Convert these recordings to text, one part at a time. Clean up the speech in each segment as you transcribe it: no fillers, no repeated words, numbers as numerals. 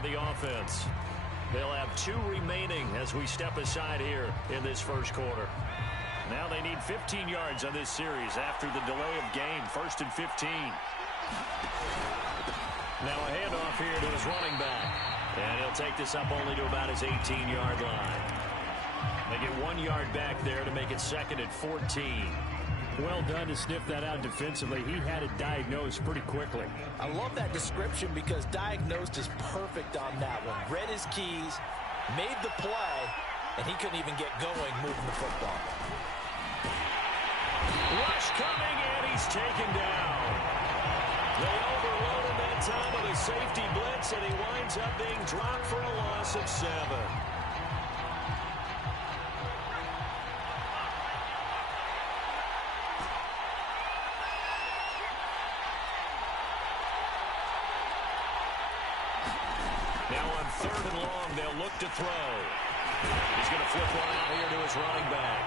by the offense. They'll have 2 remaining as we step aside here in this first quarter. Now they need 15 yards on this series after the delay of game. 1st and 15. Now a handoff here to his running back. And he'll take this up only to about his 18-yard line. They get 1 yard back there to make it 2nd and 14. Well done to sniff that out defensively. He had it diagnosed pretty quickly. I love that description because diagnosed is perfect on that one. Read his keys, made the play, and he couldn't even get going moving the football. Rush coming, and he's taken down. They overload him that time with a safety blitz, and he winds up being dropped for a loss of 7. Now on 3rd and long, they'll look to throw. He's going to flip one out here to his running back.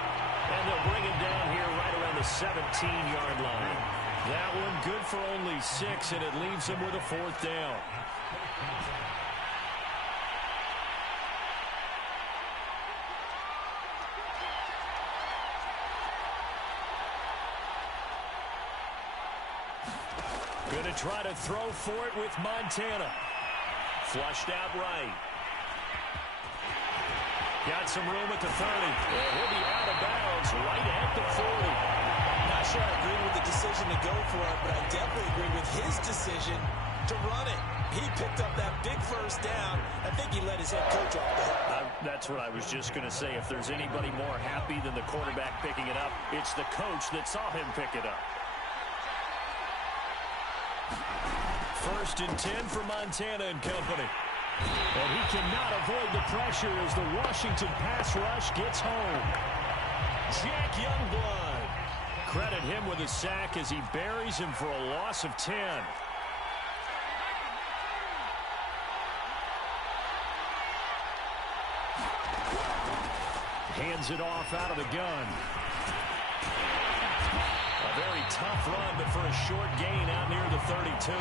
And they'll bring him down here right around the 17-yard line. That one good for only 6, and it leaves him with a 4th down. Going to try to throw for it with Montana. Flushed out right. Got some room at the 30. He'll be out of bounds right at the 40. Not sure I agree with the decision to go for it, but I definitely agree with his decision to run it. He picked up that big 1st down. I think he let his head coach off the hook. That's what I was just going to say. If there's anybody more happy than the quarterback picking it up, it's the coach that saw him pick it up. 1st and 10 for Montana and company. And he cannot avoid the pressure as the Washington pass rush gets home. Jack Youngblood. Credit him with a sack as he buries him for a loss of 10. Hands it off out of the gun. A very tough run, but for a short gain out near the 32.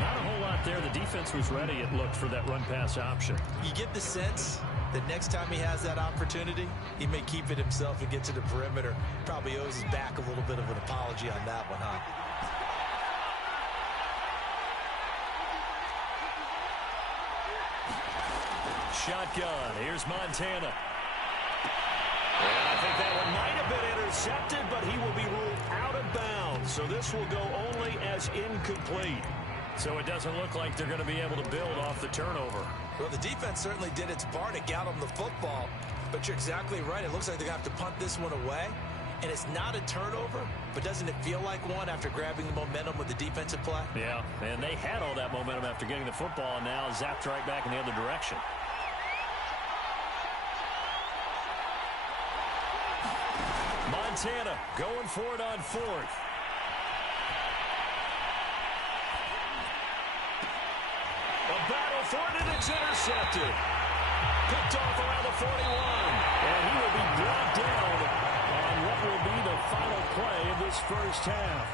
Not a whole lot there. The defense was ready, it looked, for that run-pass option. You get the sense that next time he has that opportunity, he may keep it himself and get to the perimeter. Probably owes his back a little bit of an apology on that one, huh? Shotgun. Here's Montana. And I think that one might have been intercepted, but he will be ruled out of bounds. So this will go only as incomplete. So it doesn't look like they're going to be able to build off the turnover. Well, the defense certainly did its part to get them the football. But you're exactly right. It looks like they're going to have to punt this one away. And it's not a turnover, but doesn't it feel like one after grabbing the momentum with the defensive play? Yeah, and they had all that momentum after getting the football, and now zapped right back in the other direction. Montana going for it on 4th. A battle for it, and it's intercepted. Picked off around the 41. And he will be brought down on what will be the final play of this first half.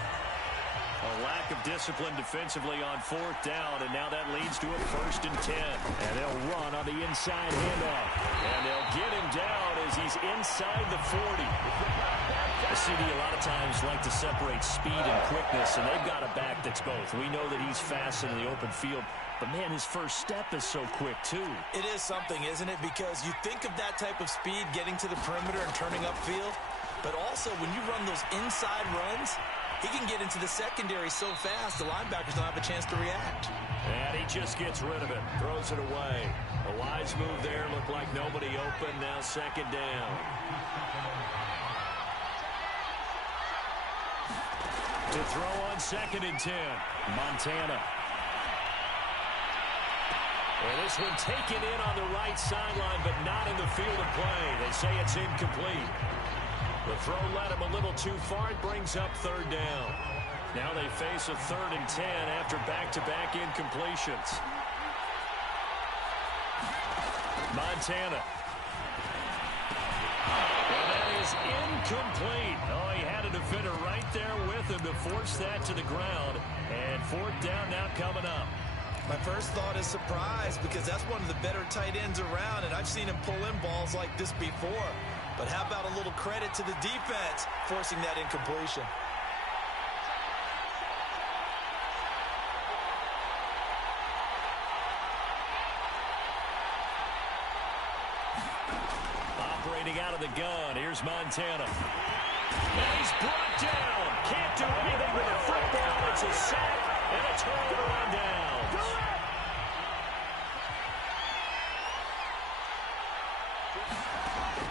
A lack of discipline defensively on 4th down, and now that leads to a 1st and 10. And they'll run on the inside handoff. And they'll get him down as he's inside the 40. The CD a lot of times like to separate speed and quickness, and they've got a back that's both. We know that he's fast in the open field, but, man, his first step is so quick, too. It is something, isn't it? Because you think of that type of speed getting to the perimeter and turning upfield, but also when you run those inside runs, he can get into the secondary so fast the linebackers don't have a chance to react. And he just gets rid of it, throws it away. A wise move there, looked like nobody open, now 2nd down. To throw on 2nd and 10, Montana. And this one taken in on the right sideline, but not in the field of play. They say it's incomplete. The throw led him a little too far. It brings up 3rd down. Now they face a 3rd and 10 after back-to-back incompletions. Montana. And that is incomplete. Oh, he had a defender right there with him to force that to the ground. And 4th down now coming up. My first thought is surprise because that's one of the better tight ends around, and I've seen him pull in balls like this before. But how about a little credit to the defense forcing that incompletion? Operating out of the gun, here's Montana. And he's brought down. Can't do anything with the football. It's a sack and a turnover on downs.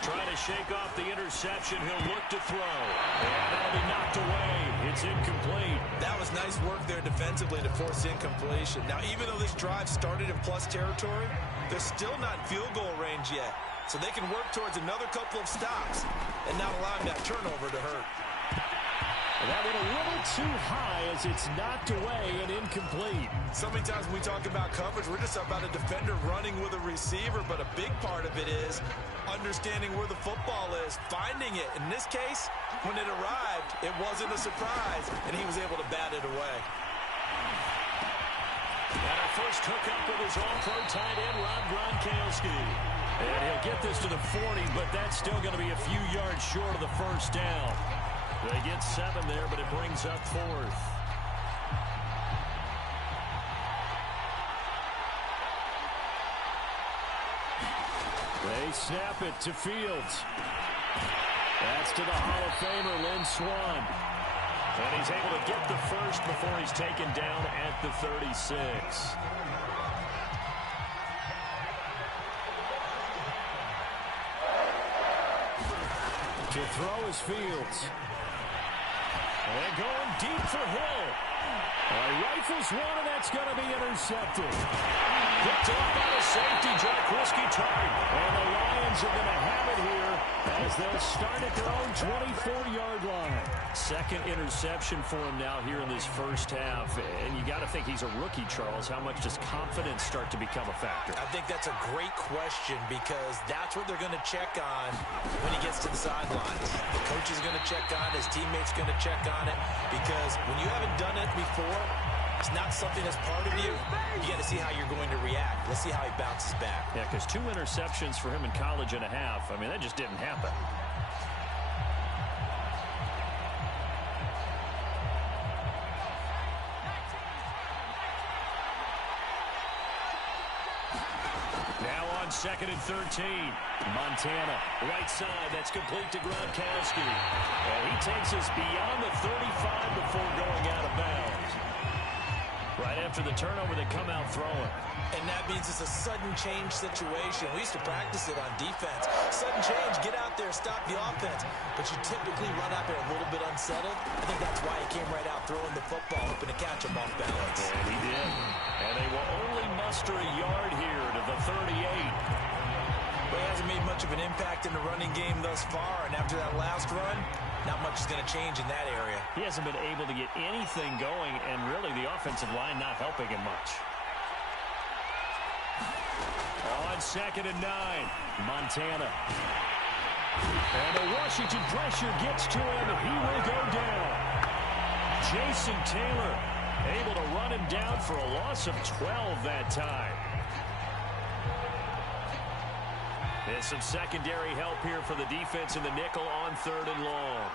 Trying to shake off the interception. He'll look to throw. And that'll be knocked away. It's incomplete. That was nice work there defensively to force incompletion. Now, even though this drive started in plus territory, they're still not in field goal range yet. So they can work towards another couple of stops and not allowing that turnover to hurt. That went a little too high as it's knocked away and incomplete. So many times when we talk about coverage, we're just about a defender running with a receiver, but a big part of it is understanding where the football is, finding it. In this case, when it arrived, it wasn't a surprise, and he was able to bat it away. And our first hookup with his all-pro tight end, Rob Gronkowski. And he'll get this to the 40, but that's still going to be a few yards short of the first down. They get 7 there, but it brings up 4th. They snap it to Fields. That's to the Hall of Famer, Lynn Swann. And he's able to get the first before he's taken down at the 36. To throw is Fields. And going deep for Hill. Rifles one, and that's going to be intercepted. Picked off by the safety, Jaquiski Tartt. And the Lions are going to have it here as they'll start at their own 24-yard line. Second interception for him now here in this first half. And you got to think he's a rookie, Charles. How much does confidence start to become a factor? I think that's a great question because that's what they're going to check on when he gets to the sidelines. The coach is going to check on it. His teammates going to check on it because when you haven't done it before, it's not something that's part of you. You got to see how you're going to react. Let's see how he bounces back. Yeah, because 2 interceptions for him in college and a half. I mean, that just didn't happen. Now on 2nd and 13. Montana, right side. That's complete to Gronkowski. And he takes us beyond the 35 before going out of bounds. Right after the turnover, they come out throwing. And that means it's a sudden change situation. We used to practice it on defense. Sudden change, get out there, stop the offense. But you typically run out there a little bit unsettled. I think that's why he came right out throwing the football, hoping to catch him off balance. And he did. And they will only muster a yard here to the 38. But he hasn't made much of an impact in the running game thus far. And after that last run, not much is going to change in that area. He hasn't been able to get anything going, and really the offensive line not helping him much. On 2nd and 9, Montana. And the Washington pressure gets to him, and he will go down. Jason Taylor able to run him down for a loss of 12 that time. And some secondary help here for the defense in the nickel on 3rd and long.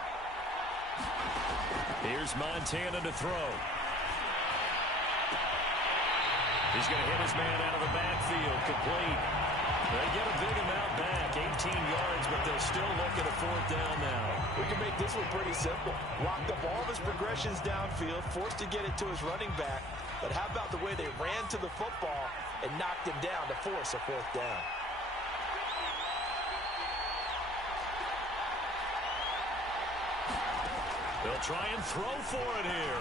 Here's Montana to throw. He's going to hit his man out of the backfield, complete. They get a big amount back, 18 yards, but they'll still look at a 4th down now. We can make this one pretty simple. Locked up all of his progressions downfield, forced to get it to his running back. But how about the way they ran to the football and knocked him down to force a 4th down? They'll try and throw for it here.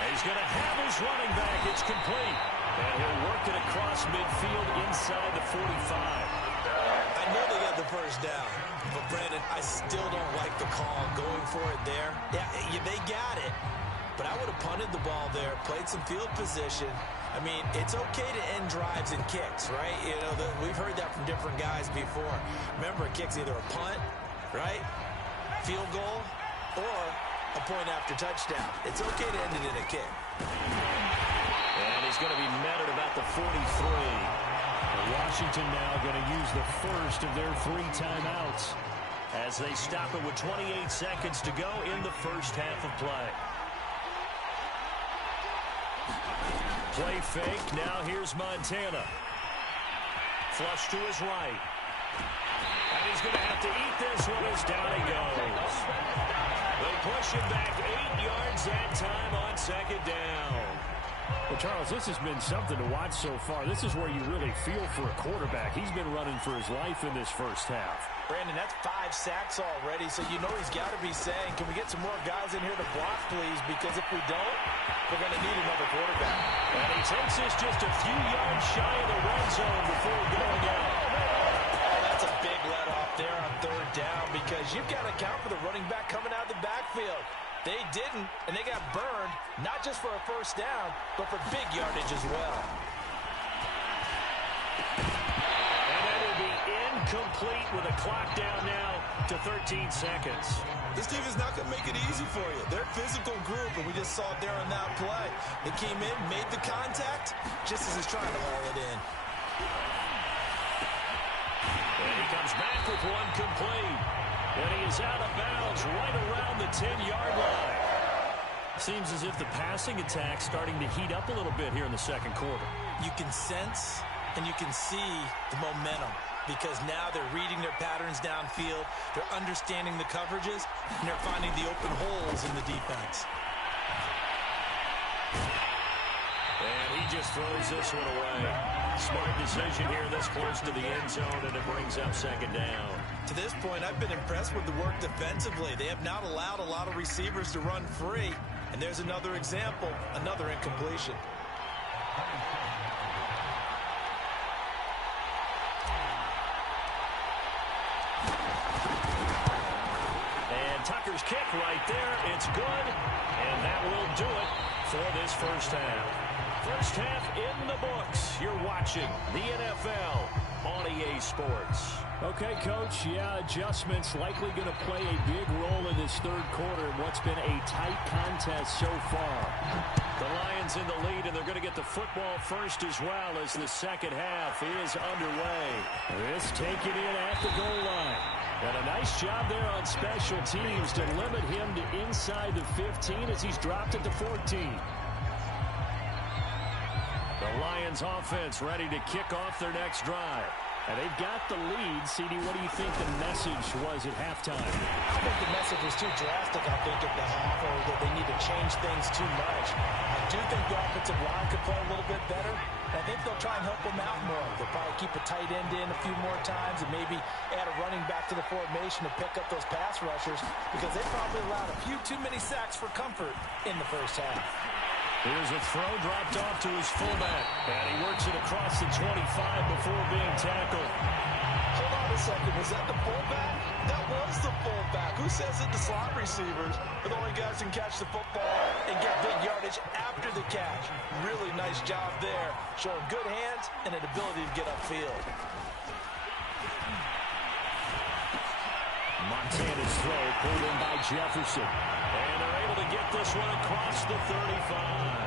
And he's going to have his running back. It's complete. And he'll work it across midfield inside the 45. I know they got the first down. But, Brandon, I still don't like the call going for it there. Yeah, they got it. But I would have punted the ball there, played some field position. I mean, it's okay to end drives and kicks, right? You know, we've heard that from different guys before. Remember, a kick's either a punt, right, field goal, or a point after touchdown. It's okay to end it in a kick. And he he's going to be met at about the 43. Washington now going to use the first of their 3 timeouts as they stop it with 28 seconds to go in the first half of play. Play fake. Now here's Montana. Flush to his right. And he's going to have to eat this one as down he goes. They push him back 8 yards that time on second down. Well, Charles, this has been something to watch so far. This is where you really feel for a quarterback. He's been running for his life in this first half. Brandon, that's 5 sacks already, so you know he's got to be saying, can we get some more guys in here to block, please? Because if we don't, we're going to need another quarterback. And he takes this just a few yards shy of the red zone before going out. Oh, that's a big let off there on third down because you've got to account for the running back coming out of the backfield. They didn't, and they got burned, not just for a first down, but for big yardage as well. And that will be incomplete with a clock down now to 13 seconds. This team is not going to make it easy for you. They're a physical group, and we just saw it there on that play. They came in, made the contact, just as he's trying to haul it in. And he comes back with one complete. And he is out of bounds right around the 10-yard line. Seems as if the passing attack's starting to heat up a little bit here in the second quarter. You can sense and you can see the momentum because now they're reading their patterns downfield, they're understanding the coverages, and they're finding the open holes in the defense. And he just throws this one away. Smart decision here this close to the end zone, and it brings up second down. To this point, I've been impressed with the work defensively. They have not allowed a lot of receivers to run free. And there's another example, another incompletion. And Tucker's kick right there. It's good. And that will do it for this first half. First half in the books. You're watching the NFL on EA Sports. Okay, Coach, adjustments likely going to play a big role in this third quarter in what's been a tight contest so far. The Lions in the lead, and they're going to get the football first as well as the second half is underway. This taken in at the goal line. And a nice job there on special teams to limit him to inside the 15 as he's dropped it to 14. The Lions offense ready to kick off their next drive. And they've got the lead. CD, what do you think the message was at halftime? I think the message was too drastic, I think, at the half, or that they need to change things too much. I do think the offensive line could play a little bit better. I think they'll try and help them out more. They'll probably keep a tight end in a few more times and maybe add a running back to the formation to pick up those pass rushers because they probably allowed a few too many sacks for comfort in the first half. Here's a throw dropped off to his fullback. And he works it across the 25 before being tackled. Hold on a second. Was that the fullback? That was the fullback. Who says that the slot receivers are the only guys who can catch the football and get big yardage after the catch? Really nice job there. Showing good hands and an ability to get upfield. Montana's throw pulled in by Jefferson. And they're able to get this one across the 35.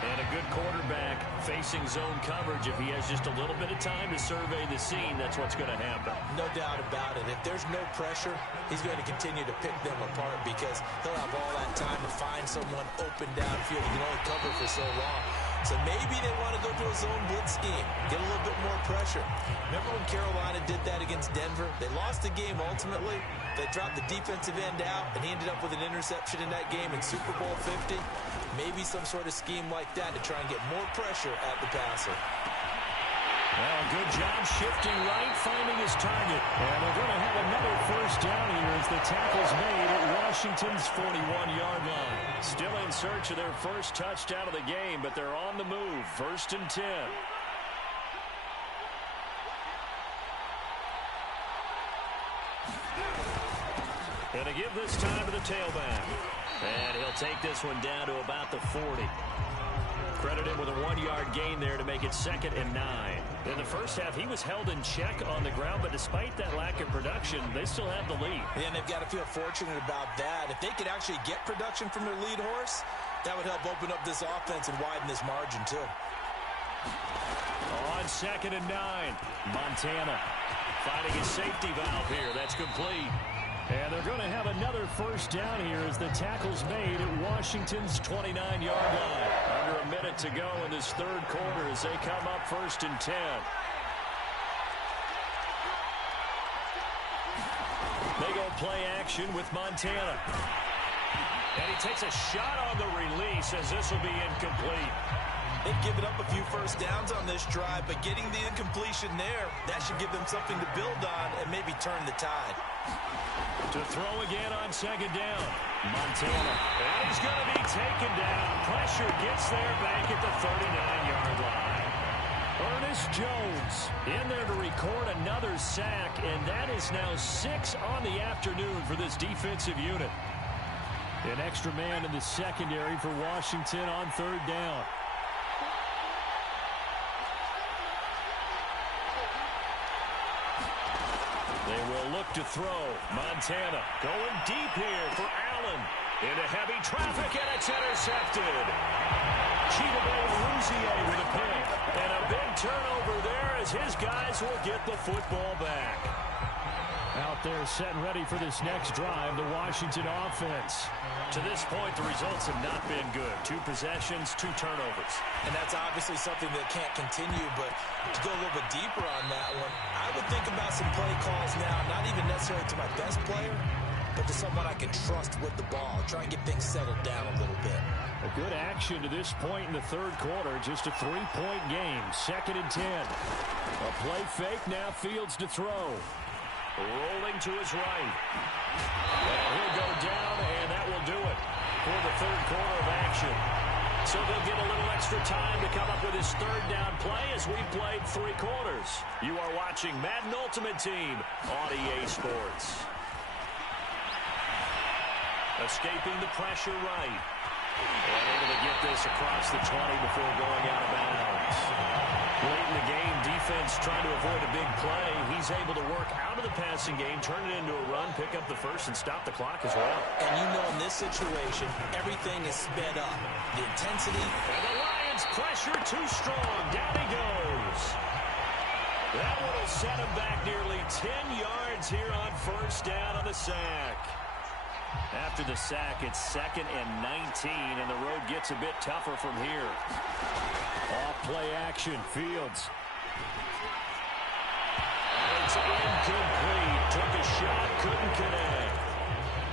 And a good quarterback facing zone coverage. If he has just a little bit of time to survey the scene, that's what's going to happen. No doubt about it. If there's no pressure, he's going to continue to pick them apart because he'll have all that time to find someone open downfield. He can only cover for so long. So maybe they want to go to a zone blitz scheme, get a little bit more pressure. Remember when Carolina did that against Denver? They lost the game ultimately. They dropped the defensive end out, and he ended up with an interception in that game in Super Bowl 50. Maybe some sort of scheme like that to try and get more pressure at the passer. Well, good job shifting right, finding his target. And they're going to have another first down here as the tackle's made at Washington's 41-yard line. Still in search of their first touchdown of the game, but they're on the move. 1st and 10. And to give this time to the tailback. And he'll take this one down to about the 40. Credit him with a 1-yard gain there to make it 2nd and 9. In the first half, he was held in check on the ground, but despite that lack of production, they still have the lead. And they've got to feel fortunate about that. If they could actually get production from their lead horse, That would help open up this offense and widen this margin, too. On 2nd and 9, Montana finding a safety valve here. That's complete. And they're going to have another first down here as the tackle's made at Washington's 29-yard line. Under a minute to go in this third quarter as they come up 1st and 10. They go play action with Montana. And he takes a shot on the release as this will be incomplete. They've given up a few first downs on this drive, but getting the incompletion there, that should give them something to build on and maybe turn the tide. To throw again on 2nd down. Montana. And he's going to be taken down. Pressure gets there back at the 39-yard line. Ernest Jones in there to record another sack, and that is now 6 on the afternoon for this defensive unit. An extra man in the secondary for Washington on 3rd down. They will look to throw. Montana going deep here for Allen. Into heavy traffic, and it's intercepted. Rouzier with a pick. And a big turnover there as his guys will get the football back. Out there set and ready for this next drive, the Washington offense. To this point, the results have not been good. 2 possessions, 2 turnovers. And that's obviously something that can't continue, but to go a little bit deeper on that one, I would think about some play calls now, not even necessarily to my best player, but to someone I can trust with the ball. Try and get things settled down a little bit. A good action to this point in the third quarter. Just a 3-point game. 2nd and 10. A play fake. Now Fields to throw. Rolling to his right. And he'll go down, and that will do it for the third quarter of action. So they'll get a little extra time to come up with his 3rd down play as we've played 3 quarters. You are watching Madden Ultimate Team on EA Sports. Escaping the pressure right. And able to get this across the 20 before going out of bounds. Late in the game, defense trying to avoid a big play. He's able to work out of the passing game, turn it into a run, pick up the first, and stop the clock as well. And you know in this situation, everything is sped up. The intensity. And the Lions pressure too strong. Down he goes. That one will set him back nearly 10 yards here on 1st down on the sack. After the sack, it's 2nd and 19, and the road gets a bit tougher from here. Off play action, Fields. It's incomplete. Took a shot, couldn't connect.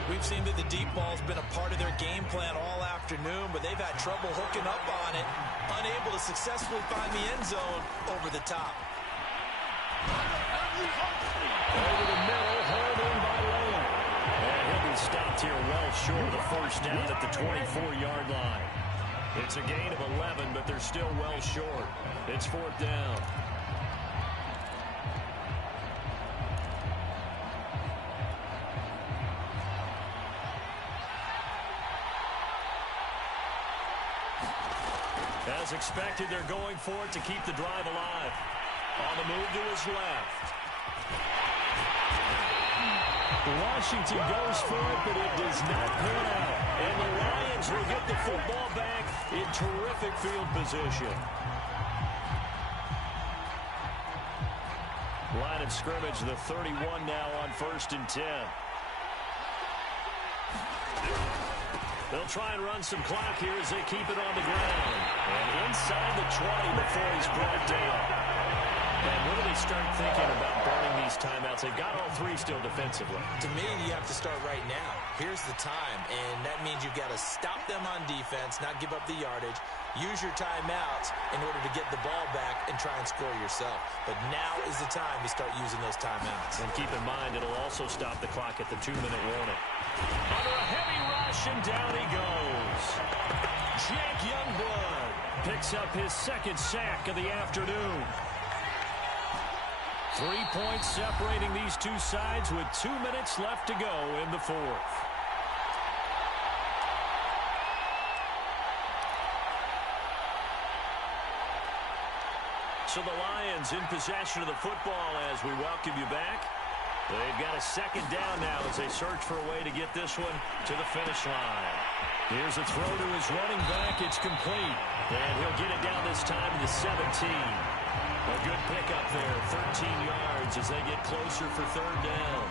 We've seen that the deep ball's been a part of their game plan all afternoon, but they've had trouble hooking up on it, unable to successfully find the end zone over the top. Over the middle, hauled in by Lane. And he'll be stopped here well short of the first down at the 24-yard line. It's a gain of 11, but they're still well short. It's 4th down. As expected, they're going for it to keep the drive alive. On the move to his left. Washington goes for it, but it does not pan out. And the Lions will get the football back in terrific field position. Line of scrimmage, the 31 now on 1st and 10. They'll try and run some clock here as they keep it on the ground. And inside the 20 before he's brought down. And when do they start thinking about burning these timeouts? They've got all 3 still defensively. To me, you have to start right now. Here's the time, and that means you've got to stop them on defense, not give up the yardage, use your timeouts in order to get the ball back and try and score yourself. But now is the time to start using those timeouts. And keep in mind, it'll also stop the clock at the 2-minute warning. Under a heavy rush, and down he goes. Jake Youngblood picks up his 2nd sack of the afternoon. 3 points separating these two sides with 2 minutes left to go in the 4th. So the Lions in possession of the football as we welcome you back. They've got a second down now as they search for a way to get this one to the finish line. Here's a throw to his running back. It's complete. And he'll get it down this time to the 17. A good pickup there, 13 yards as they get closer for third down.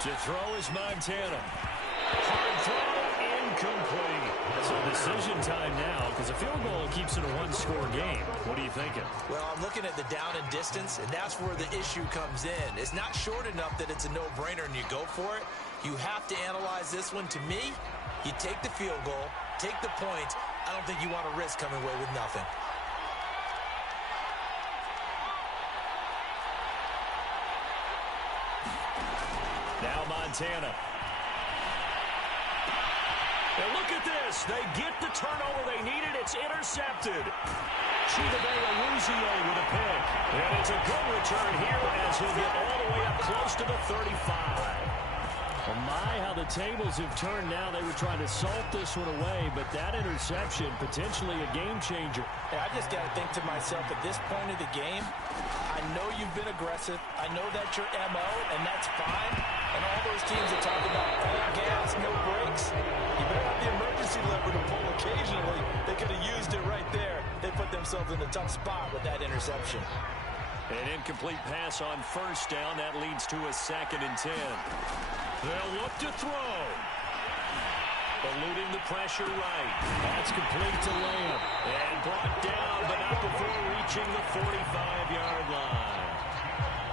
To throw is Montana. Hard throw, incomplete. So decision time now because a field goal keeps it a one-score game. What are you thinking? Well, I'm looking at the down and distance, and that's where the issue comes in. It's not short enough that it's a no-brainer and you go for it. You have to analyze this one. To me, you take the field goal, take the points. I don't think you want to risk coming away with nothing. Now Montana. And look at this. They get the turnover they needed. It's intercepted. Chidobe with a pick. And it's a good return here as he'll get all the way up close to the 35. Oh my, how the tables have turned now. They were trying to salt this one away, but that interception, potentially a game changer. I just got to think to myself, at this point of the game, I know you've been aggressive. I know that's your MO, and that's fine. And all those teams that talk about full gas, no brakes, you better have the emergency lever to pull occasionally. They could have used it right there. They put themselves in a tough spot with that interception. An incomplete pass on first down. That leads to a 2nd and 10. They'll look to throw. Eluding the pressure right. That's complete to Lamb. And brought down, but not before reaching the 45-yard line.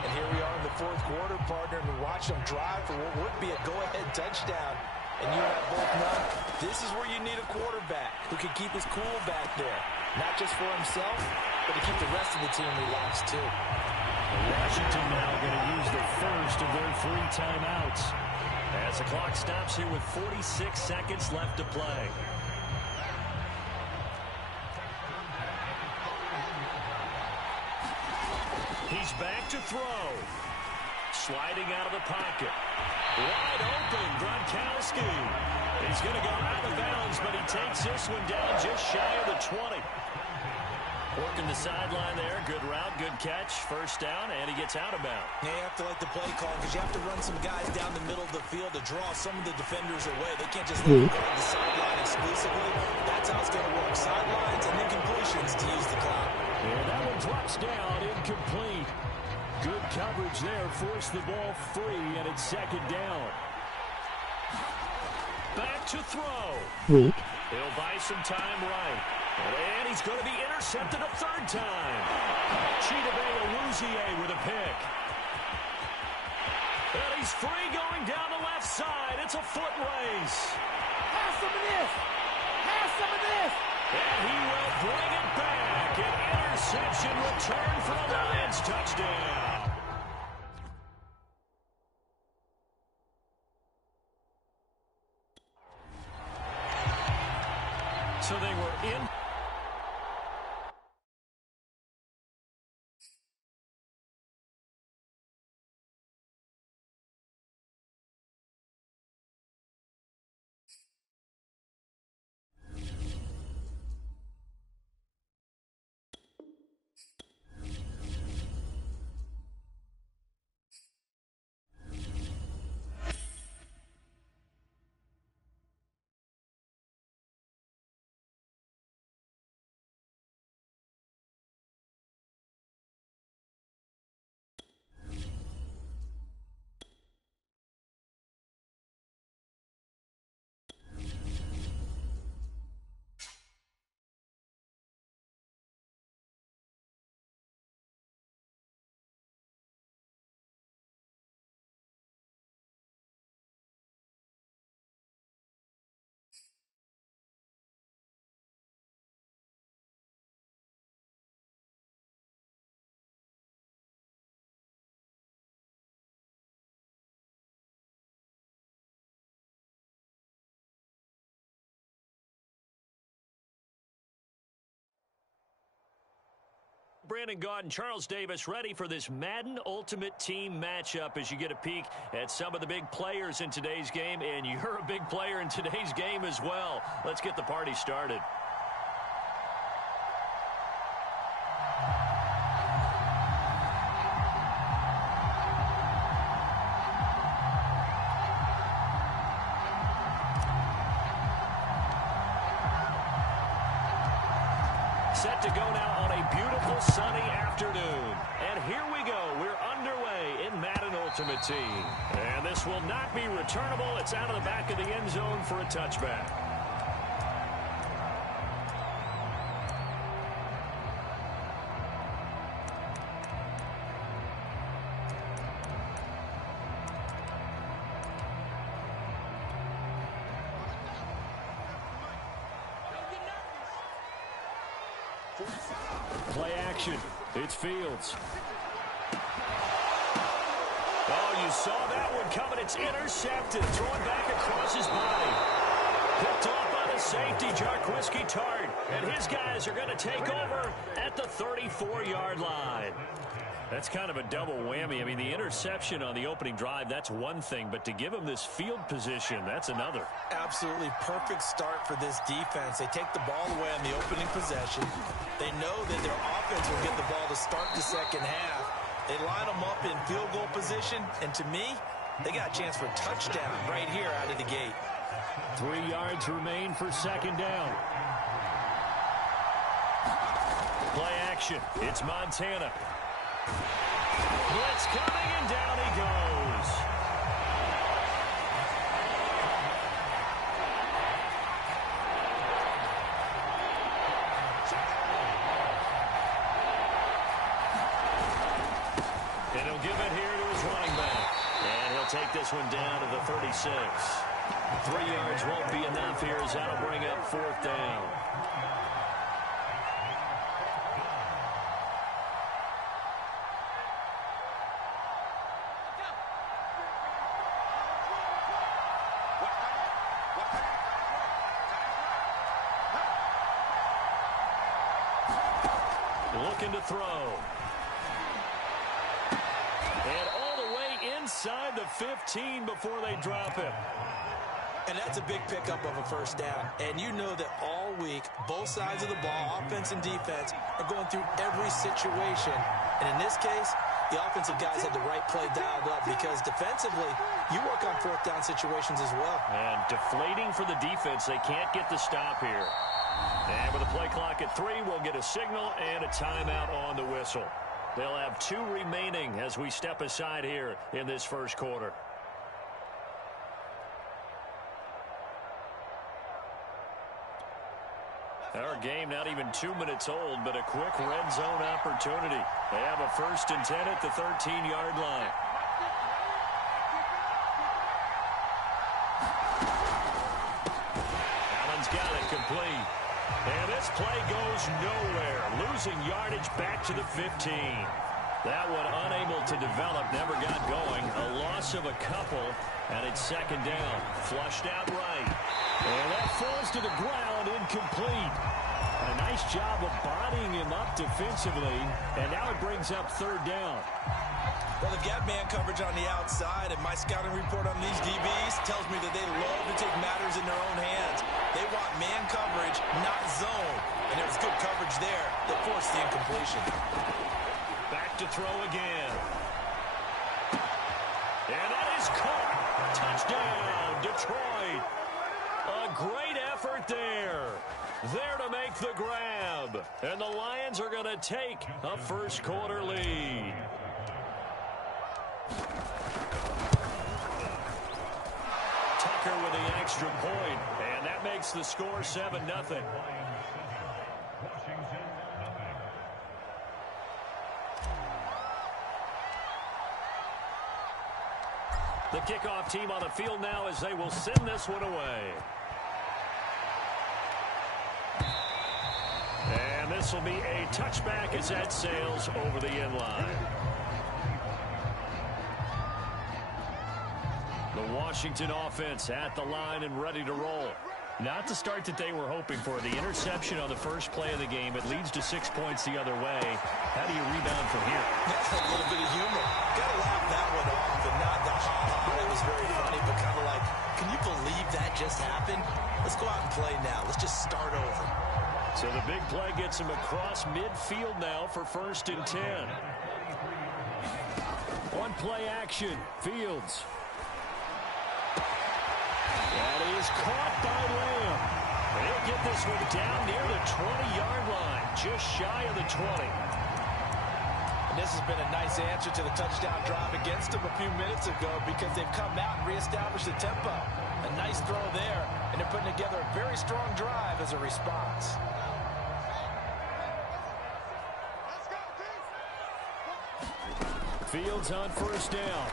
And here we are in the fourth quarter, partner, and we watch them drive for what would be a go-ahead touchdown. And you and I both know this is where you need a quarterback who can keep his cool back there. Not just for himself, but to keep the rest of the team relaxed, too. Washington now going to use the first of their 3 timeouts. As the clock stops here with 46 seconds left to play. He's back to throw. Sliding out of the pocket. Wide open, Gronkowski. He's going to go out of bounds, but he takes this one down just shy of the 20. Working the sideline there. Good route, good catch. First down, and he gets out of bounds. Yeah, you have to like the play call because you have to run some guys down the middle of the field to draw some of the defenders away. They can't just let them guard the sideline exclusively. That's how it's going to work. Sidelines and then completions to use the clock. And that one drops down, incomplete. Good coverage there. Forced the ball free, and it's 2nd down. Back to throw. Weak. He'll buy some time right. And he's going to be intercepted a 3rd time. Chidobe with a pick. And he's free going down the left side. It's a foot race. Have some of this. Have some of this. And he will bring it back. An interception return for a Lions touchdown. So they were in. Brandon Gaud and Charles Davis ready for this Madden Ultimate Team matchup as you get a peek at some of the big players in today's game, and you're a big player in today's game as well. Let's get the party started. set to go now on a beautiful sunny afternoon. And here we go. We're underway in Madden Ultimate Team. And this will not be returnable. It's out of the back of the end zone for a touchback. Play action. It's Fields. Oh, you saw that one coming. It's intercepted. Throwing back across his body. Picked off by the safety, Jarquiski Tart. And his guys are going to take over at the 34-yard line. That's kind of a double whammy. I mean, the interception on the opening drive, that's one thing. But to give him this field position, that's another. Absolutely perfect start for this defense. They take the ball away on the opening possession. They know that their offense will get the ball to start the second half. They line them up in field goal position. And to me, they got a chance for a touchdown right here out of the gate. 3 yards remain for second down. Play action. It's Montana. Blitz coming, and down he goes. And he'll give it here to his running back. And he'll take this one down to the 36. 3 yards won't be enough here as that'll bring up fourth down. Looking to throw. And all the way inside the 15 before they drop him. And that's a big pickup of a first down. And you know that all week, both sides of the ball, offense and defense, are going through every situation. And in this case, the offensive guys had the right play dialed up because defensively, you work on fourth down situations as well. And deflating for the defense. They can't get the stop here. And with a play clock at 3, we'll get a signal and a timeout on the whistle. They'll have 2 remaining as we step aside here in this first quarter. Our game not even 2 minutes old, but a quick red zone opportunity. They have a 1st and 10 at the 13-yard line. Allen's got it complete. And this play goes nowhere. Losing yardage back to the 15. That one unable to develop, never got going. A loss of a couple, and it's second down. Flushed out right. And that falls to the ground, incomplete. A nice job of bodying him up defensively, and now it brings up third down. Well, they've got man coverage on the outside, and my scouting report on these DBs tells me that they love to take matters in their own hands. They want man coverage, not zone. And there was good coverage there that forced the incompletion. Back to throw again. And that is caught. Touchdown, Detroit. A great effort there. There to make the grab. And the Lions are going to take a first quarter lead. Tucker with the extra point, and that makes the score 7-0. The kickoff team on the field now as they will send this one away. And this will be a touchback as that sails over the end line. The Washington offense at the line and ready to roll. Not the start that they were hoping for. The interception on the first play of the game. It leads to 6 points the other way. How do you rebound from here? That's a little bit of humor. Got to laugh that one off and not the ha-ha. It was very funny, but kind of like, can you believe that just happened? Let's go out and play now. Let's just start over. So the big play gets him across midfield now for 1st and 10. On play action, Fields. That is caught by Lamb. He'll get this one down near the 20-yard line, just shy of the 20. And this has been a nice answer to the touchdown drive against them a few minutes ago because they've come out and reestablished the tempo. A nice throw there, and they're putting together a very strong drive as a response. Fields on first down.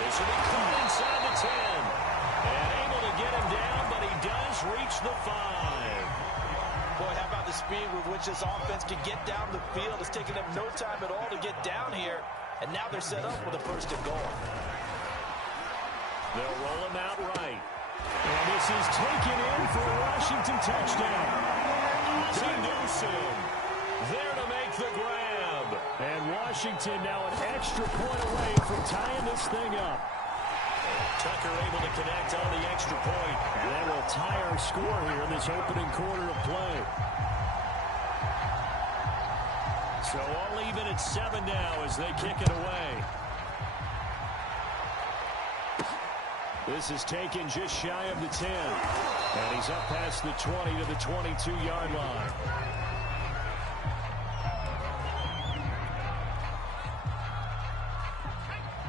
This will be caught inside the 10. And able to get him down, but he does reach the 5. Boy, how about the speed with which this offense can get down the field? It's taken them no time at all to get down here. And now they're set up with a first and goal. They'll roll him out right. And this is taken in for a Washington touchdown. To Newsom. There to make the grab. And Washington now an extra point away from tying this thing up. Tucker able to connect on the extra point. And that will tie our score here in this opening quarter of play. So all even at 7 now as they kick it away. This is taken just shy of the 10. And he's up past the 20 to the 22-yard line.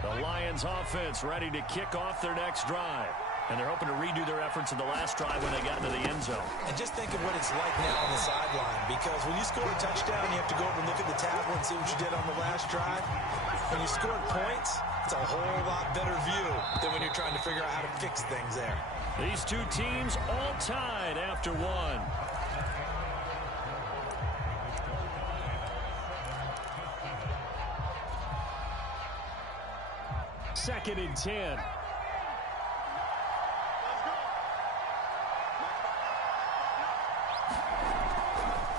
The Lions offense ready to kick off their next drive. And they're hoping to redo their efforts in the last drive when they got into the end zone. And just think of what it's like now on the sideline. Because when you score a touchdown, you have to go over and look at the tablet and see what you did on the last drive. When you scored points, it's a whole lot better view than when you're trying to figure out how to fix things there. These two teams all tied after one. Second and 10.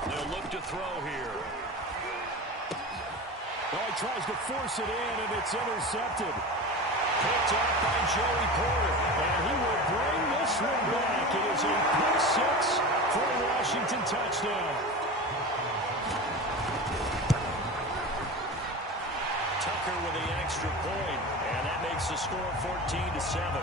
They'll look to throw here. Oh, he tries to force it in, and it's intercepted. Picked up by Joey Porter, and he will bring this one back. It is a pick six for a Washington touchdown. Tucker with the extra point, and that makes the score 14-7.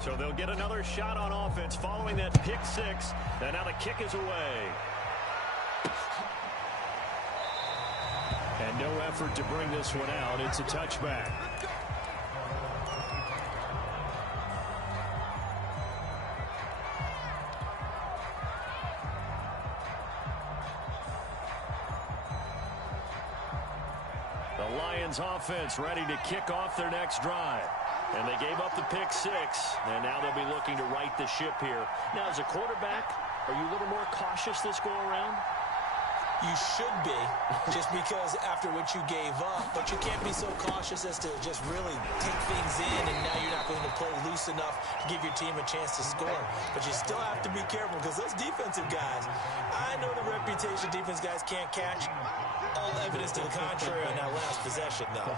So they'll get another shot on offense following that pick six. And now the kick is away. And no effort to bring this one out. It's a touchback. The Lions offense ready to kick off their next drive. And they gave up the pick six, and now they'll be looking to right the ship here. Now, as a quarterback, are you a little more cautious this go-around? You should be, just because after what you gave up. But you can't be so cautious as to just really take things in, and now you're not going to play loose enough to give your team a chance to score. But you still have to be careful, because those defensive guys, I know the reputation defense guys can't catch. All evidence to the contrary on that last possession, though.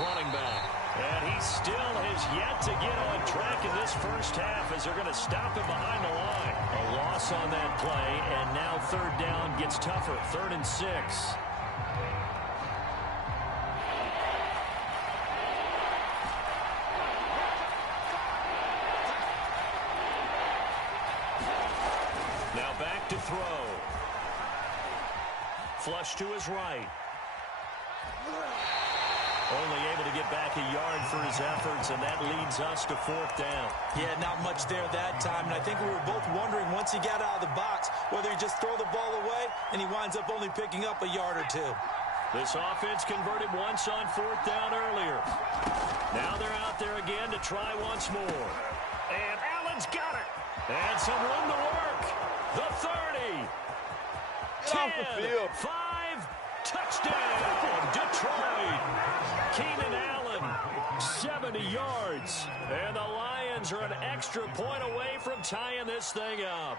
Running back. And he still has yet to get on track in this first half as they're going to stop him behind the line. A loss on that play, and now third down gets tougher. 3rd and 6. Now back to throw. Flush to his right. Only able to get back a yard for his efforts, and that leads us to 4th down. Yeah, not much there that time, and I think we were both wondering once he got out of the box whether he just throw the ball away, and he winds up only picking up a yard or two. This offense converted once on 4th down earlier. Now they're out there again to try once more. And Allen's got it. And some room to work. The 30. 10. 5. Touchdown. Detroit. Keenan Allen, 70 yards. And the Lions are an extra point away from tying this thing up.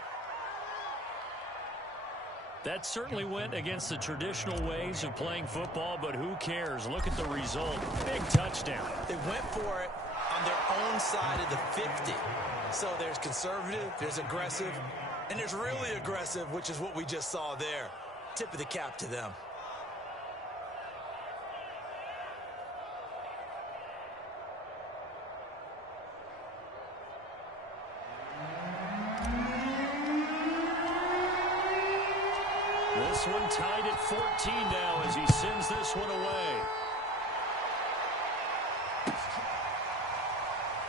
That certainly went against the traditional ways of playing football, but who cares? Look at the result. Big touchdown. They went for it on their own side of the 50. So there's conservative, there's aggressive, and there's really aggressive, which is what we just saw there. Tip of the cap to them. This one tied at 14 now as he sends this one away.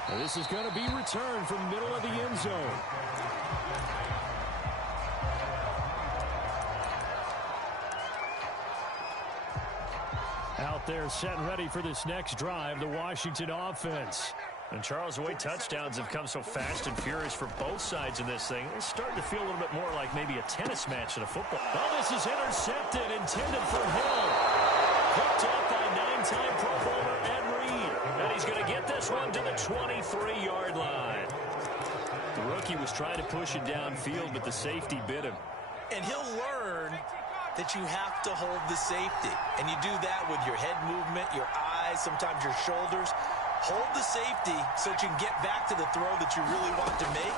And this is going to be returned from middle of the end zone. Out there set and ready for this next drive, the Washington offense. And Charles, the way touchdowns have come so fast and furious for both sides in this thing, it's starting to feel a little bit more like maybe a tennis match than a football. Oh, this is intercepted, intended for Hill. Picked up by 9-time Pro Bowler Ed Reed. And he's going to get this one to the 23-yard line. The rookie was trying to push it downfield, but the safety bit him. And he'll learn that you have to hold the safety. And you do that with your head movement, your eyes, sometimes your shoulders. Hold the safety so that you can get back to the throw that you really want to make.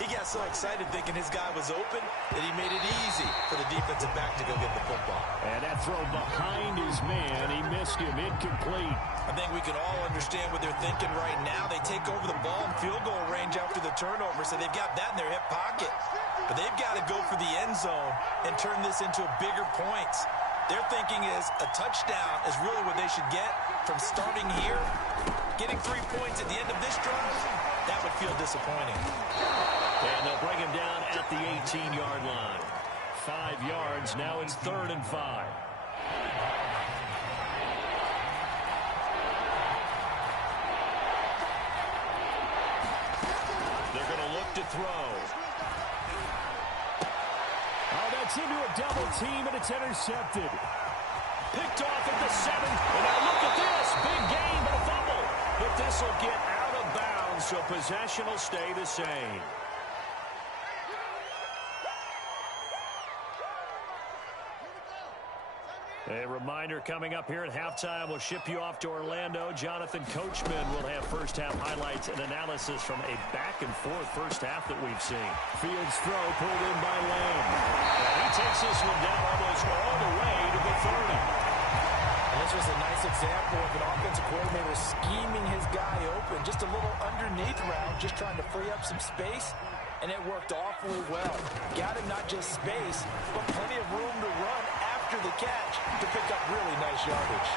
He got so excited thinking his guy was open that he made it easy for the defensive back to go get the football. And that throw behind his man, he missed him, incomplete. I think we can all understand what they're thinking right now. They take over the ball in field goal range after the turnover, so they've got that in their hip pocket. But they've got to go for the end zone and turn this into bigger points. Their thinking is a touchdown is really what they should get from starting here. Getting 3 points at the end of this drive, that would feel disappointing. And they'll bring him down at the 18-yard line. 5 yards, now it's 3rd and 5. They're going to look to throw. Oh, that's into a double team, and it's intercepted. Picked off at the 7. And now look at this. Big gain, but a fumble. But this will get out of bounds, so possession will stay the same. A reminder coming up here at halftime, we'll ship you off to Orlando. Jonathan Coachman will have first-half highlights and analysis from a back-and-forth first half that we've seen. Fields throw pulled in by Lamb. And he takes this one down almost all the way to the 30. And this was a nice example of an offensive coordinator scheming his guy open. Just a little underneath route, just trying to free up some space. And it worked awfully well. Got him not just space, but plenty of room to run after the catch to pick up really nice yardage.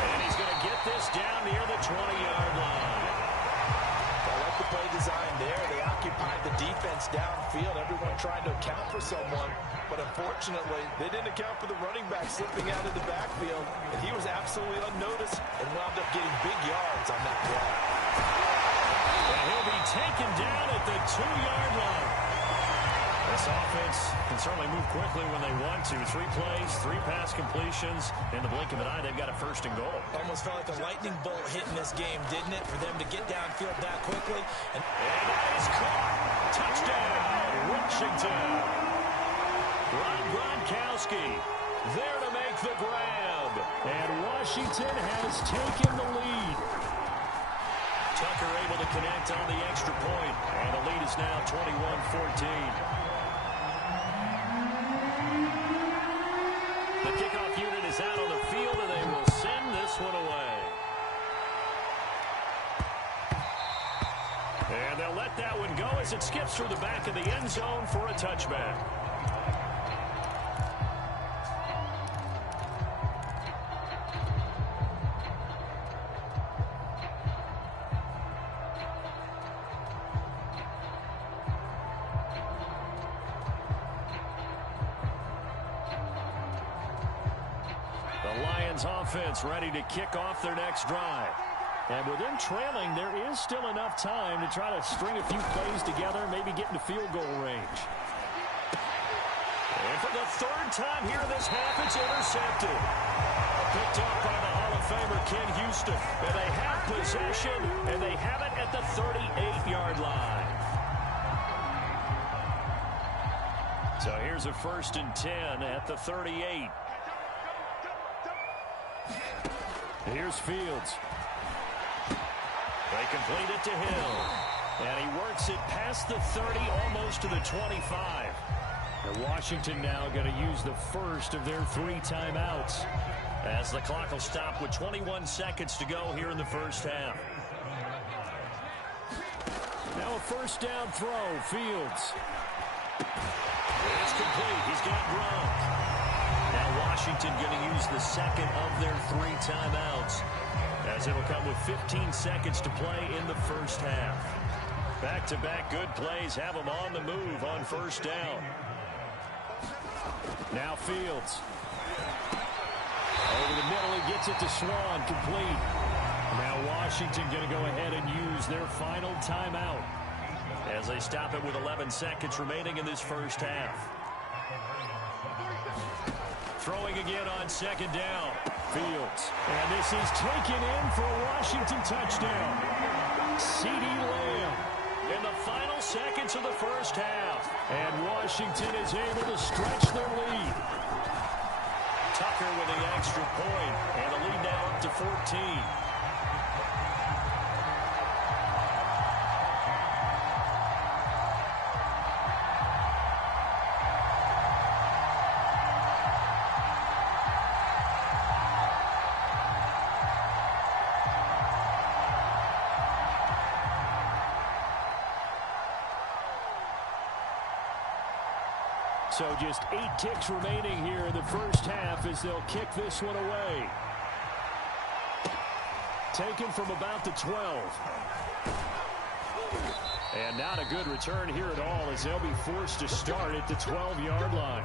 And he's going to get this down near the 20-yard line. I like the play design there. They occupied the defense downfield. Everyone trying to account for someone. But unfortunately, they didn't account for the running back slipping out of the backfield. And he was absolutely unnoticed and wound up getting big yards on that play. And he'll be taken down at the 2-yard line. This offense can certainly move quickly when they want to. 3 plays, 3 pass completions. In the blink of an eye, they've got a 1st and goal. Almost felt like a lightning bolt hit in this game, didn't it? For them to get downfield that quickly. And that is caught. Touchdown, Washington. Rob Gronkowski there to make the grab. And Washington has taken the lead. Tucker able to connect on the extra point. And the lead is now 21-14. The kickoff unit is out on the field, and they will send this one away. And they'll let that one go as it skips through the back of the end zone for a touchback. Offense ready to kick off their next drive. And with them trailing, there is still enough time to try to string a few plays together, maybe get into field goal range. And for the third time here in this half, it's intercepted. Picked up by the Hall of Famer Ken Houston. And they have possession, and they have it at the 38-yard line. So here's a 1st and 10 at the 38. Here's Fields. They complete it to Hill. And he works it past the 30, almost to the 25. And Washington now going to use the first of their 3 timeouts. As the clock will stop with 21 seconds to go here in the first half. Now a 1st down throw. Fields. It's complete. He's got Gronk. Now Washington going to use the second of their 3 timeouts, as it'll come with 15 seconds to play in the first half. Back-to-back good plays have them on the move on 1st down. Now Fields. Over the middle, he gets it to Swan, complete. Now Washington going to go ahead and use their final timeout, as they stop it with 11 seconds remaining in this first half. Throwing again on 2nd down. Fields. And this is taken in for a Washington touchdown. CeeDee Lamb. In the final seconds of the first half. And Washington is able to stretch their lead. Tucker with the extra point, and the lead now up to 14. So just 8 ticks remaining here in the first half as they'll kick this one away. Taken from about the 12. And not a good return here at all, as they'll be forced to start at the 12-yard line.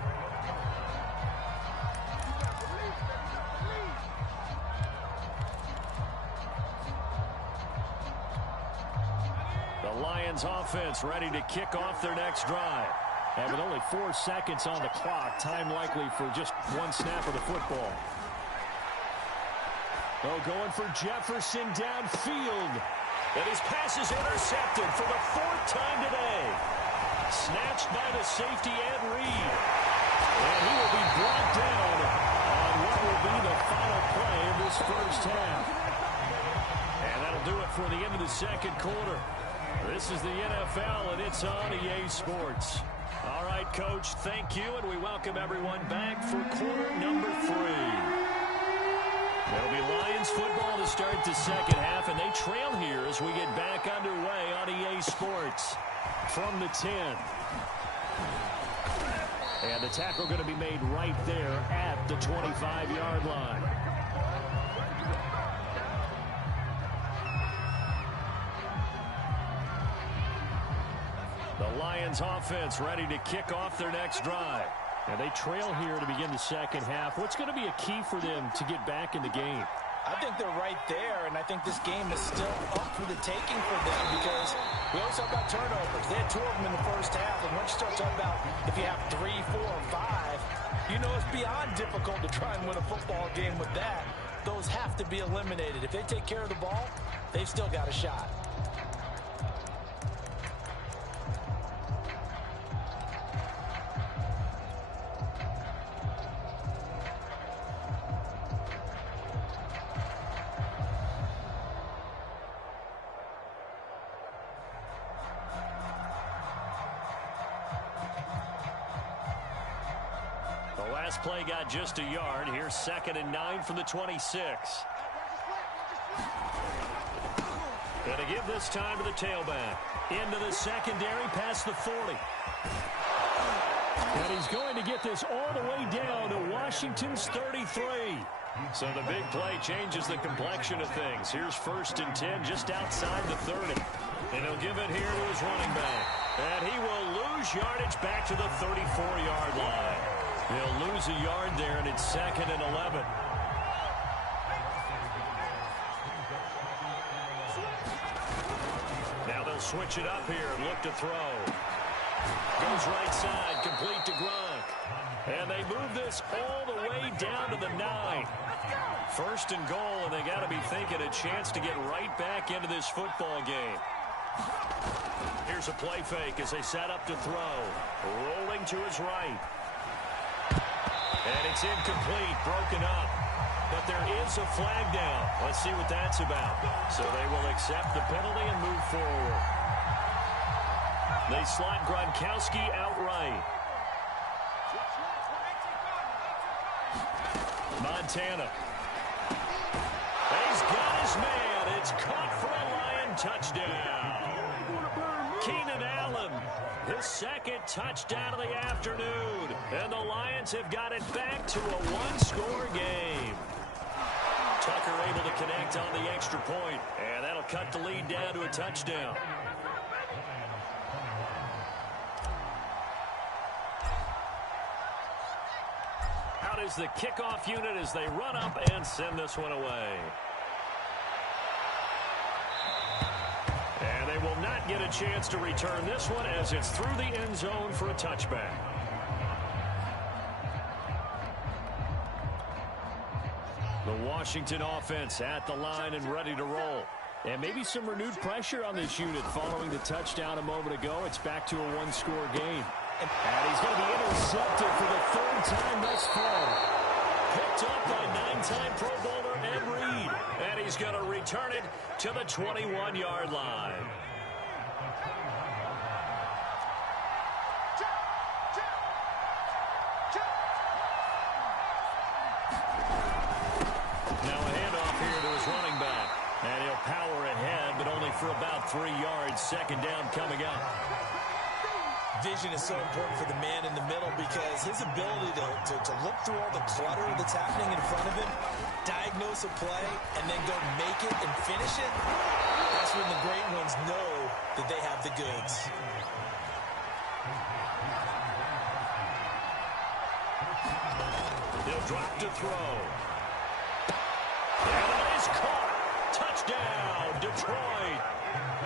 The Lions offense ready to kick off their next drive. And with only 4 seconds on the clock, time likely for just 1 snap of the football. Oh, going for Jefferson downfield. And his pass is intercepted for the 4th time today. Snatched by the safety Ed Reed. And he will be brought down on what will be the final play of this first half. And that'll do it for the end of the 2nd quarter. This is the NFL, and it's on EA Sports. All right, Coach, thank you, and we welcome everyone back for quarter number 3. It'll be Lions football to start the 2nd half, and they trail here as we get back underway on EA Sports from the 10. And the tackle going to be made right there at the 25-yard line. The Lions offense ready to kick off their next drive. And they trail here to begin the 2nd half. What's going to be a key for them to get back in the game? I think they're right there, and I think this game is still up for the taking for them because we also talk about turnovers. They had 2 of them in the first half, and once you start talking about if you have 3, 4, or 5, you know it's beyond difficult to try and win a football game with that. Those have to be eliminated. If they take care of the ball, they've still got a shot. Last play got just a yard. Here's 2nd and 9 from the 26. Going to give this time to the tailback. Into the secondary, past the 40. And he's going to get this all the way down to Washington's 33. So the big play changes the complexion of things. Here's 1st and 10 just outside the 30. And he'll give it here to his running back. And he will lose yardage back to the 34-yard line. He'll lose a yard there, and it's 2nd and 11. switch it up here and look to throw. Goes right side, complete to Gronk. And they move this all the way down to the 9. First and goal, and they got to be thinking a chance to get right back into this football game. Here's a play fake as they set up to throw. Rolling to his right. And it's incomplete, broken up. But there is a flag down. Let's see what that's about. So they will accept the penalty and move forward. They slot Gronkowski outright. Montana. He's got his man. It's caught for a Lion touchdown. Keenan Allen, his second touchdown of the afternoon. And the Lions have got it back to a one-score game. Tucker able to connect on the extra point, and that'll cut the lead down to a touchdown. Out is the kickoff unit as they run up and send this one away. And they will not get a chance to return this one as it's through the end zone for a touchback. The Washington offense at the line and ready to roll. And maybe some renewed pressure on this unit following the touchdown a moment ago. It's back to a one-score game. And he's going to be intercepted for the third time thus far. Picked up by 9-time Pro Bowler Ed Reed. And he's going to return it to the 21-yard line. Power ahead, but only for about 3 yards. Second down coming up. Vision is so important for the man in the middle because his ability to look through all the clutter that's happening in front of him, diagnose a play, and then go make it and finish it, that's when the great ones know that they have the goods. They'll drop to throw. And it is caught. Touchdown, Detroit.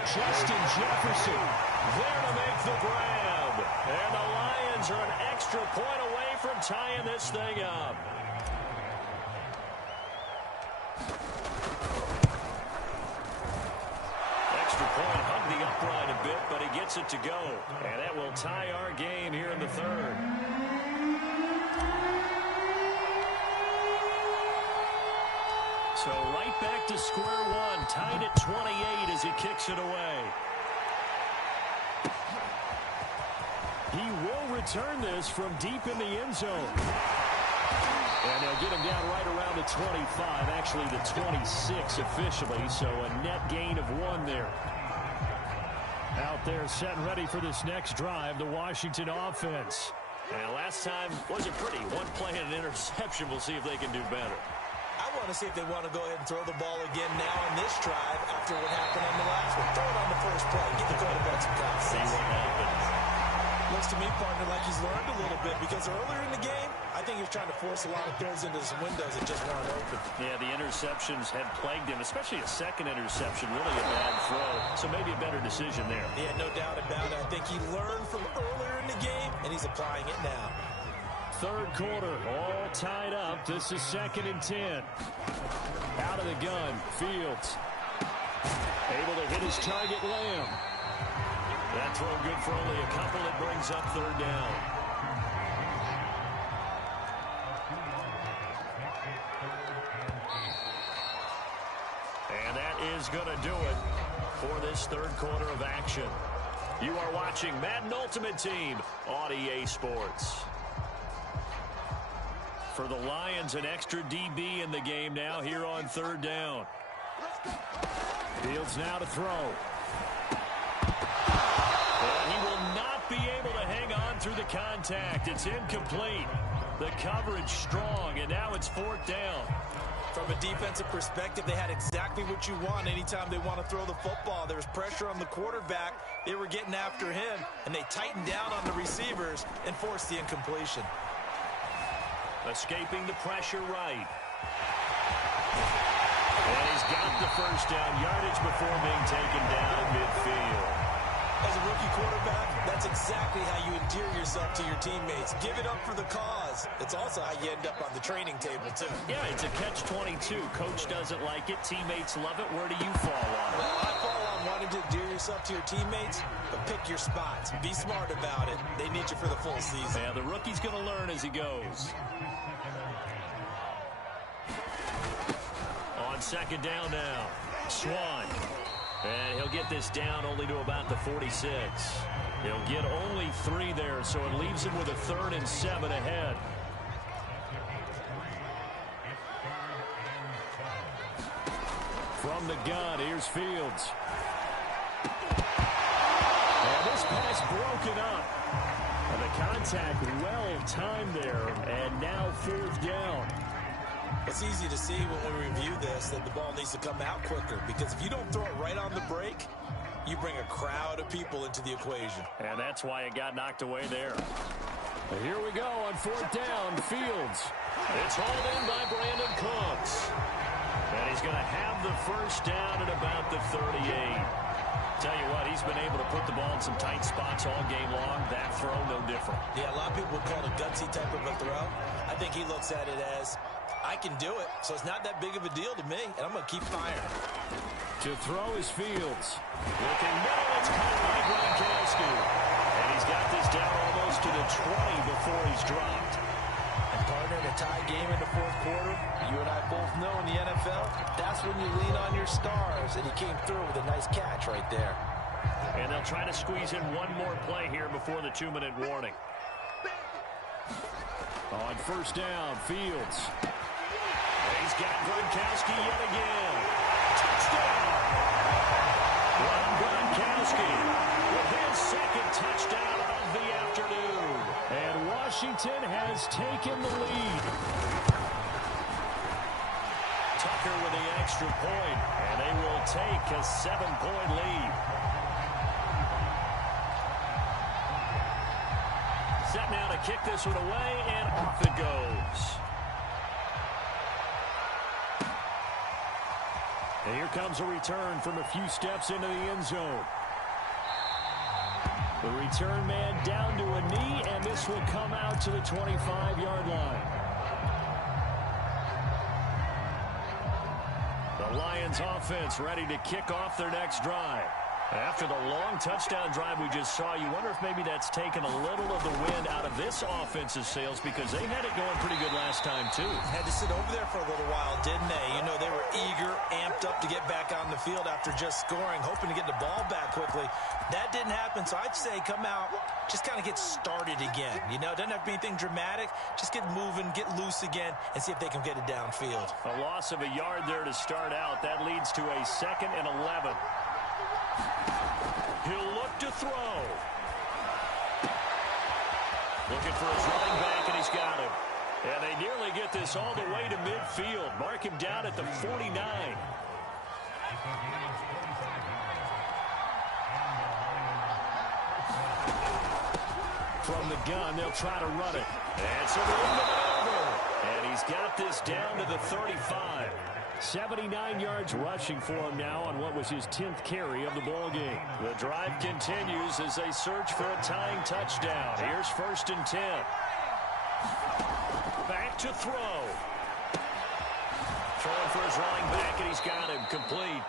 Justin Jefferson there to make the grab. And the Lions are an extra point away from tying this thing up. Extra point hung the upright a bit, but he gets it to go. And that will tie our game here in the third. So right back to square one, tied at 28 as he kicks it away. He will return this from deep in the end zone. And they'll get him down right around the 25, actually the 26 officially, so a net gain of 1 there. Out there set and ready for this next drive, the Washington offense. And last time wasn't pretty. 1 play and an interception. We'll see if they can do better. I want to see if they want to go ahead and throw the ball again now on this drive after what happened on the last one. Throw it on the first play. Get the quarterback some confidence. See what happens. Looks to me, partner, like he's learned a little bit because earlier in the game, I think he was trying to force a lot of throws into some windows that just weren't open. Yeah, the interceptions had plagued him, especially a second interception, really a bad throw. So maybe a better decision there. Yeah, no doubt about it. I think he learned from earlier in the game, and he's applying it now. Third quarter, all tied up. This is 2nd and 10. Out of the gun, Fields. Able to hit his target, Lamb. That throw good for only a couple. It brings up 3rd down. And that is going to do it for this 3rd quarter of action. You are watching Madden Ultimate Team on EA Sports. For the Lions, an extra DB in the game now here on 3rd down. Fields now to throw. And he will not be able to hang on through the contact. It's incomplete. The coverage strong, and now it's 4th down. From a defensive perspective, they had exactly what you want anytime they want to throw the football. There was pressure on the quarterback. They were getting after him, and they tightened down on the receivers and forced the incompletion. Escaping the pressure right. And he's got the 1st down yardage before being taken down at midfield. As a rookie quarterback, that's exactly how you endear yourself to your teammates. Give it up for the cause. It's also how you end up on the training table, too. Yeah, it's a catch-22. Coach doesn't like it. Teammates love it. Where do you fall on it? Well, I fall on wanting to endear yourself to your teammates, but pick your spots. Be smart about it. They need you for the full season. Yeah, the rookie's going to learn as he goes. On second down now, Swan. And he'll get this down only to about the 46. He'll get only 3 there, so it leaves him with a 3rd and 7 ahead. From the gun, here's Fields. And this pass broken up. And the contact well timed there, and now 4th down. It's easy to see when we review this that the ball needs to come out quicker, because if you don't throw it right on the break, you bring a crowd of people into the equation. And that's why it got knocked away there. But here we go on 4th down, Fields. It's hauled in by Brandon Cooks. And he's going to have the 1st down at about the 38. Tell you what, he's been able to put the ball in some tight spots all game long. That throw, no different. Yeah, a lot of people would call it a gutsy type of a throw. I think he looks at it as, I can do it, so it's not that big of a deal to me, and I'm going to keep firing. To throw is Fields. Looking middle, it's caught by Gronkowski. And he's got this down almost to the 20 before he's dropped. And partner, in a tie game in the 4th quarter, you and I both know in the NFL, that's when you lean on your stars, and he came through with a nice catch right there. And they'll try to squeeze in one more play here before the 2-minute warning. On 1st down, Fields. He's got Gronkowski yet again. Touchdown! Ron Gronkowski with his 2nd touchdown of the afternoon. And Washington has taken the lead. Tucker with the extra point, and they will take a 7-point lead. Set now to kick this one away, and off it goes. And here comes a return from a few steps into the end zone. The return man down to a knee, and this will come out to the 25-yard line. The Lions offense ready to kick off their next drive. After the long touchdown drive we just saw, you wonder if maybe that's taken a little of the wind out of this offense's sails, because they had it going pretty good last time, too. Had to sit over there for a little while, didn't they? You know, they were eager, amped up to get back on the field after just scoring, hoping to get the ball back quickly. That didn't happen, so I'd say come out, just kind of get started again. You know, doesn't have to be anything dramatic. Just get moving, get loose again, and see if they can get it downfield. A loss of a yard there to start out. That leads to a 2nd and 11. He'll look to throw. Looking for his running back, and he's got him. And they nearly get this all the way to midfield. Mark him down at the 49. From the gun, they'll try to run it. And so they'll move it over. And he's got this down to the 35. 79 yards rushing for him now on what was his 10th carry of the ball game. The drive continues as they search for a tying touchdown. Here's 1st and 10. Back to throw. Throwing for his running back, and he's got him complete.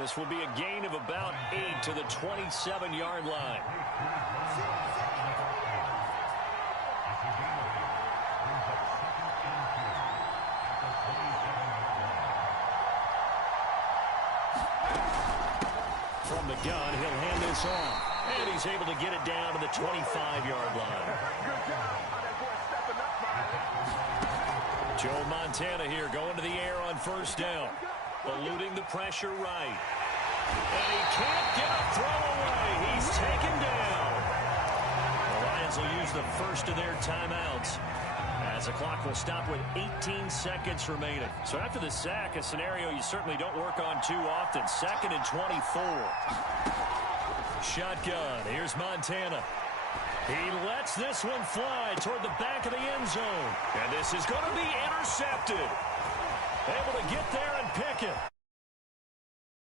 This will be a gain of about 8 to the 27-yard line. From the gun, he'll hand this off. And he's able to get it down to the 25-yard line. Joe Montana here going to the air on 1st down. Eluding the pressure right. And he can't get a throw away. He's taken down. The Lions will use the first of their timeouts, as the clock will stop with 18 seconds remaining. So after the sack, a scenario you certainly don't work on too often. 2nd and 24. Shotgun. Here's Montana. He lets this one fly toward the back of the end zone. And this is going to be intercepted. Able to get there and pick it.